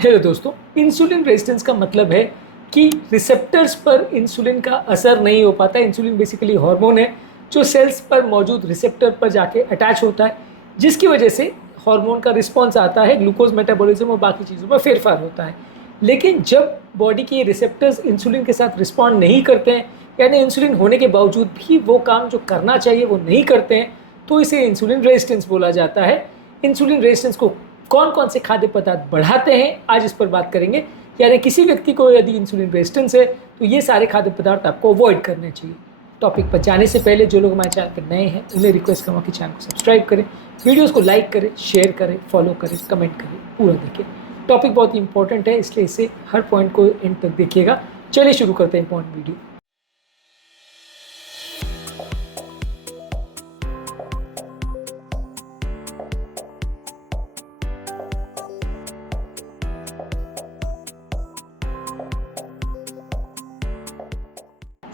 Hello दोस्तों, insulin resistance का मतलब है कि रिसेप्टर्स पर इंसुलिन का असर नहीं हो पाता। इंसुलिन बेसिकली हार्मोन है जो सेल्स पर मौजूद रिसेप्टर पर जाके अटैच होता है, जिसकी वजह से हार्मोन का रिस्पॉन्स आता है, ग्लूकोज मेटाबॉलिज्म और बाकी चीज़ों में फेरफार होता है। लेकिन जब बॉडी के रिसेप्टर्स इंसुलिन के साथ रिस्पॉन्ड नहीं करते हैं, यानी इंसुलिन होने के बावजूद भी वो काम जो करना चाहिए वो नहीं करते हैं, तो इसे इंसुलिन रेजिस्टेंस बोला जाता है। इंसुलिन रेजिस्टेंस को कौन कौन से खाद्य पदार्थ बढ़ाते हैं, आज इस पर बात करेंगे। यानी किसी व्यक्ति को यदि इंसुलिन रेजिस्टेंस है तो ये सारे खाद्य पदार्थ आपको अवॉइड करने चाहिए। टॉपिक पर जाने से पहले जो लोग हमारे चैनल पर नए हैं उन्हें रिक्वेस्ट करूँगा कि चैनल को सब्सक्राइब करें, वीडियोस को लाइक करें, शेयर करें, फॉलो करें, कमेंट करें, पूरा देखें। टॉपिक बहुत इंपॉर्टेंट है, इसलिए इसे हर पॉइंट को एंड तक देखिएगा। चलिए शुरू करते हैं इंपॉर्टेंट वीडियो।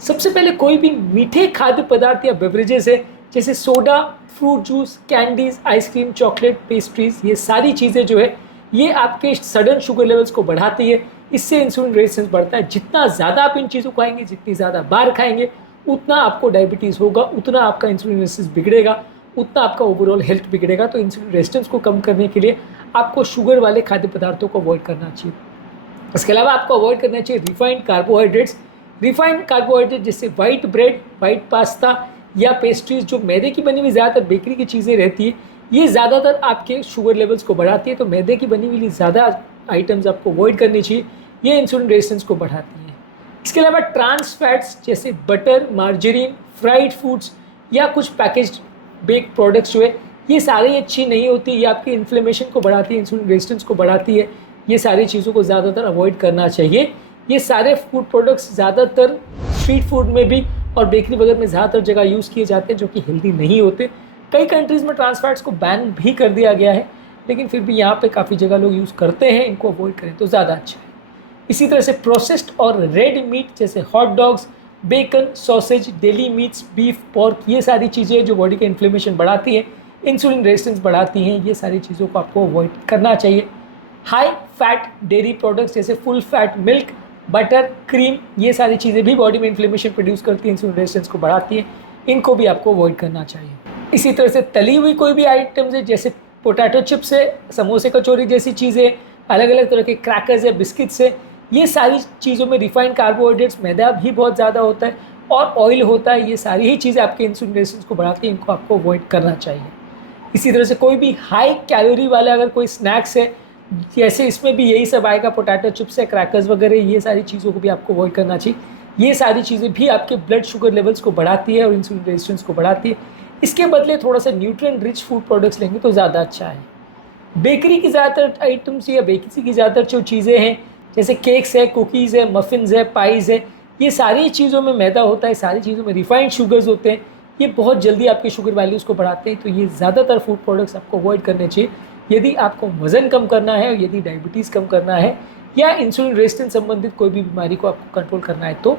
सबसे पहले कोई भी मीठे खाद्य पदार्थ या बेवरेजेस है जैसे soda, fruit juice, candies, ice cream, chocolate, pastries, ये सारी चीज़ें जो है ये आपके सडन शुगर लेवल्स को बढ़ाती है। इससे इंसुलिन रेजिस्टेंस बढ़ता है। जितना ज़्यादा आप इन चीज़ों को खाएंगे, जितनी ज़्यादा बार खाएंगे, उतना आपको डायबिटीज़ होगा, उतना आपका इंसुलिन रेजिस्टेंस बिगड़ेगा, उतना आपका ओवरऑल हेल्थ बिगड़ेगा। तो इंसुलिन रेजिस्टेंस को कम करने के लिए आपको शुगर वाले खाद्य पदार्थों को अवॉइड करना चाहिए। इसके अलावा आपको अवॉइड करना चाहिए रिफाइंड कार्बोहाइड्रेट्स। रिफाइंड कार्बोहाइड्रेट जैसे वाइट ब्रेड, वाइट पास्ता या पेस्ट्रीज, जो मैदे की बनी हुई ज़्यादातर बेकरी की चीज़ें रहती है, ये ज़्यादातर आपके शुगर लेवल्स को बढ़ाती है। तो मैदे की बनी हुई ज़्यादा आइटम्स आपको अवॉइड करनी चाहिए, ये इंसुलिन रेजिस्टेंस को बढ़ाती है। इसके अलावा ट्रांस फैट्स जैसे बटर, मार्जरीन, फ्राइड फूड्स या कुछ पैकेज्ड बेक प्रोडक्ट्स जो है ये सारी अच्छी नहीं होती, ये आपकी इन्फ्लेमेशन को बढ़ाती है, इंसुलिन रेजिस्टेंस को बढ़ाती है। ये सारी चीज़ों को ज़्यादातर अवॉइड करना चाहिए। ये सारे फूड प्रोडक्ट्स ज़्यादातर स्ट्रीट फूड में भी और बेकरी वगैरह में ज़्यादातर जगह यूज़ किए जाते हैं, जो कि हेल्दी नहीं होते। कई कंट्रीज़ में ट्रांस फैट्स को बैन भी कर दिया गया है, लेकिन फिर भी यहाँ पे काफ़ी जगह लोग यूज़ करते हैं। इनको अवॉइड करें तो ज़्यादा अच्छा है। इसी तरह से प्रोसेस्ड और रेड मीट जैसे hot dogs, bacon, sausage, deli meats, beef, pork, ये सारी चीज़ें जो बॉडी का इन्फ्लेमेशन बढ़ाती है, इंसुलिन रेजिस्टेंस बढ़ाती हैं, ये सारी चीज़ों को आपको अवॉइड करना चाहिए। हाई फैट डेयरी प्रोडक्ट्स जैसे full fat milk, butter, cream, ये सारी चीज़ें भी बॉडी में इन्फ्लेमेशन प्रोड्यूस करती हैं, इंसुलिन रेजिस्टेंस को बढ़ाती है। इनको भी आपको अवॉइड करना चाहिए। इसी तरह से तली हुई कोई भी आइटम्स है जैसे पोटैटो चिप्स है, समोसे, कचौरी जैसी चीज़ें, अलग अलग तरह के क्रैकर्स है, बिस्किट्स है, ये सारी चीज़ों में रिफाइंड कार्बोहाइड्रेट्स, मैदा भी बहुत ज़्यादा होता है और ऑयल होता है। ये सारी ही चीज़ें आपके इंसुलिन रेजिस्टेंस को बढ़ाती हैं, इनको आपको अवॉइड करना चाहिए। इसी तरह से कोई भी हाई कैलोरी वाला अगर कोई स्नैक्स है, जैसे इसमें भी यही सब आएगा, पोटैटो चिप्स है, क्रैकर्स वगैरह, ये सारी चीज़ों को भी आपको अवॉइड करना चाहिए। ये सारी चीज़ें भी आपके ब्लड शुगर लेवल्स को बढ़ाती है और इंसुलिन रेजिस्टेंस को बढ़ाती है। इसके बदले थोड़ा सा न्यूट्रिएंट रिच फूड प्रोडक्ट्स लेंगे तो ज़्यादा अच्छा है। बेकरी की ज़्यादातर आइटम्स या बेकरी की ज़्यादातर जो चीज़ें हैं जैसे केक्स है, कुकीज़ है, मफ़िन्स है, पाइज़ है, ये सारी चीज़ों में मैदा होता है, सारी चीज़ों में रिफाइंड शुगर्स होते हैं। ये बहुत जल्दी आपके शुगर वैल्यूज़ को बढ़ाते हैं। तो ये ज़्यादातर फूड प्रोडक्ट्स आपको अवॉइड करने चाहिए यदि आपको वज़न कम करना है, यदि डायबिटीज़ कम करना है या इंसुलिन रेजिस्टेंस संबंधित कोई भी बीमारी को आपको कंट्रोल करना है। तो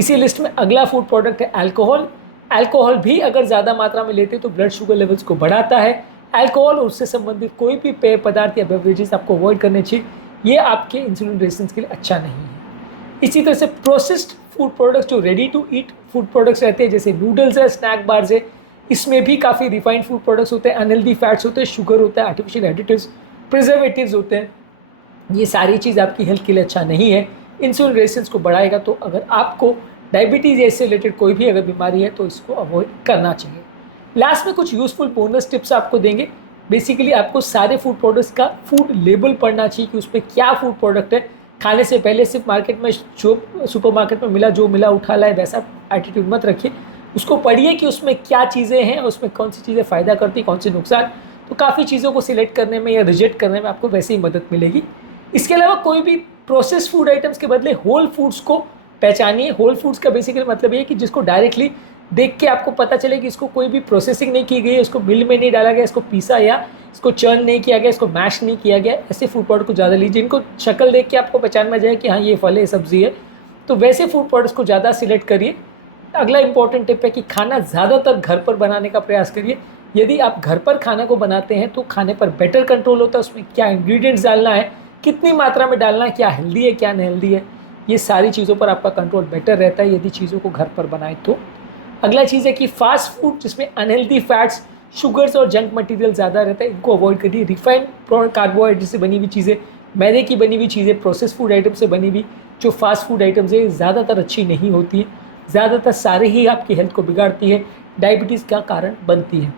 इसी लिस्ट में अगला फूड प्रोडक्ट है अल्कोहल। अल्कोहल भी अगर ज़्यादा मात्रा में लेते हैं तो ब्लड शुगर लेवल्स को बढ़ाता है। अल्कोहल और उससे संबंधित कोई भी पेय पदार्थ या बेवरेजेस आपको अवॉइड करने चाहिए, ये आपके इंसुलिन रेजिस्टेंस के लिए अच्छा नहीं है। इसी तरह से प्रोसेस्ड फूड प्रोडक्ट्स जो ready to eat food products रहते हैं जैसे नूडल्स है, स्नैक बार्स है, इसमें भी काफ़ी रिफाइंड फूड प्रोडक्ट्स होते हैं, अनहेल्दी फैट्स होते हैं, शुगर होता है, आर्टिफिशियल एडिटिव्स, प्रिजर्वेटिव्स होते हैं। ये सारी चीज़ आपकी हेल्थ के लिए अच्छा नहीं है, इंसुलिन रेजिस्टेंस को बढ़ाएगा। तो अगर आपको डायबिटीज़ या इससे रिलेटेड कोई भी अगर बीमारी है तो इसको अवॉइड करना चाहिए। लास्ट में कुछ यूज़फुल बोनस टिप्स आपको देंगे। बेसिकली आपको सारे फूड प्रोडक्ट्स का फूड लेबल पढ़ना चाहिए कि उस पर क्या फूड प्रोडक्ट है। खाने से पहले सिर्फ मार्केट में जो सुपर मार्केट में मिला जो मिला उठा लाए वैसा एटीट्यूड मत रखिए। उसको पढ़िए कि उसमें क्या चीज़ें हैं, उसमें कौन सी चीज़ें फ़ायदा करती, कौन सी नुकसान। तो काफ़ी चीज़ों को सिलेक्ट करने में या रिजेक्ट करने में आपको वैसे ही मदद मिलेगी। इसके अलावा कोई भी प्रोसेस फूड आइटम्स के बदले होल फूड्स को पहचानिए। होल फूड्स का बेसिकली मतलब ये है कि जिसको डायरेक्टली देख के आपको पता चले कि इसको कोई भी प्रोसेसिंग नहीं की गई है, इसको मिल में नहीं डाला गया, इसको पीसा या इसको चर्न नहीं किया गया, इसको मैश नहीं किया गया, ऐसे फूड प्रोडक्ट को ज़्यादा लीजिए। इनको शक्ल देख के आपको पहचान में जाए कि हाँ ये फल है, सब्जी है, तो वैसे फूड प्रोडक्ट्स को ज़्यादा सिलेक्ट करिए। अगला इंपॉर्टेंट टिप है कि खाना ज़्यादातर घर पर बनाने का प्रयास करिए। यदि आप घर पर खाना को बनाते हैं तो खाने पर बेटर कंट्रोल होता है, उसमें क्या इंग्रेडिएंट्स डालना है, कितनी मात्रा में डालना, क्या हेल्दी है क्या अनहेल्दी है, ये सारी चीज़ों पर आपका कंट्रोल बेटर रहता है यदि चीज़ों को घर पर बनाए तो। अगला चीज़ है कि फास्ट फूड जिसमें अनहेल्दी फैट्स, शुगर्स और जंक मटेरियल ज़्यादा रहता है, इनको अवॉइड करिए। रिफाइंड कार्बोहाइड्रेट से बनी हुई चीज़ें, मैदे की बनी हुई चीज़ें, प्रोसेस फूड आइटम से बनी हुई जो फास्ट फूड आइटम्स है ज़्यादातर अच्छी नहीं होती है, ज़्यादातर सारे ही आपकी हेल्थ को बिगाड़ती है, डायबिटीज़ का कारण बनती है।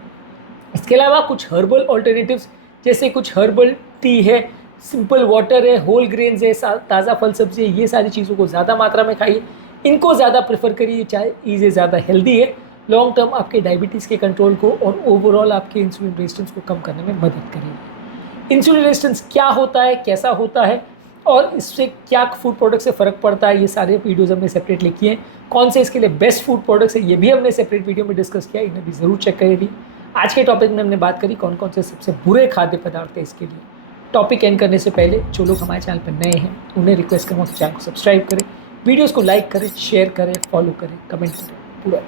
इसके अलावा कुछ हर्बल ऑल्टरनेटिव्स जैसे कुछ हर्बल टी है, सिंपल वाटर है, होल ग्रेन्स है, ताज़ा फल सब्जी है, ये सारी चीज़ों को ज़्यादा मात्रा में खाइए, इनको ज़्यादा प्रेफर करिए, चाहे ये ज़्यादा हेल्दी है, लॉन्ग टर्म आपके डायबिटीज़ के कंट्रोल को और ओवरऑल आपके इंसुलिन रेजिस्टेंस को कम करने में मदद करेगी। इंसुलिन रेजिस्टेंस क्या होता है, कैसा होता है और इससे क्या फूड प्रोडक्ट से फ़र्क पड़ता है, ये सारे वीडियोज़ हमने सेपरेट लिखी हैं। कौन से इसके लिए बेस्ट फूड प्रोडक्ट्स है ये भी हमने सेपरेट वीडियो में डिस्कस किया, इन्हें भी ज़रूर चेक करिए। आज के टॉपिक में हमने बात करी कौन कौन से सबसे बुरे खाद्य पदार्थ है इसके लिए। टॉपिक एंड करने से पहले जो लोग हमारे चैनल पर नए हैं उन्हें रिक्वेस्ट करूँगा कि चैनल को सब्सक्राइब करें, वीडियोज़ को लाइक करें, शेयर करें, फॉलो करें, कमेंट करें, पूरा